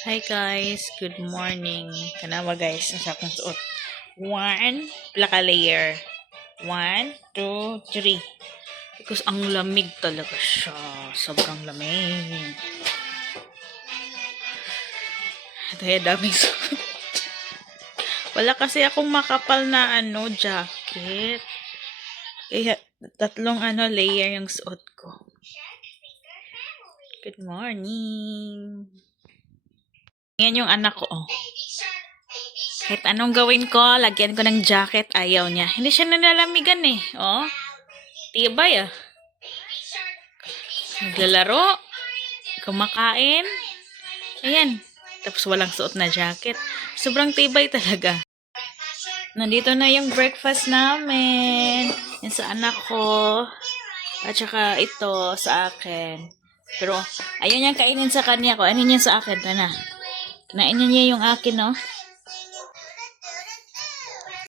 Hi guys, good morning. Kanawa guys, ang akong suot. One, plaka layer. One, two, three. Because ang lamig talaga siya. Sobrang lamig. Kaya daming suot. Wala kasi akong makapal na jacket. Kaya tatlong layer yung suot ko. Good morning. Yan yung anak ko, oh. Kahit anong gawin ko, lagyan ko ng jacket, ayaw niya. Hindi siya nanlalamigan eh. Oh, tibay ah. Naglalaro, kumakain. Ayan. Tapos walang suot na jacket. Sobrang tibay talaga. Nandito na yung breakfast namin. Yan sa anak ko. At saka ito sa akin. Pero ayaw niyang kainin sa kanya ko. Ano niya sa akin? Tana. Kinainin niya yung akin, no?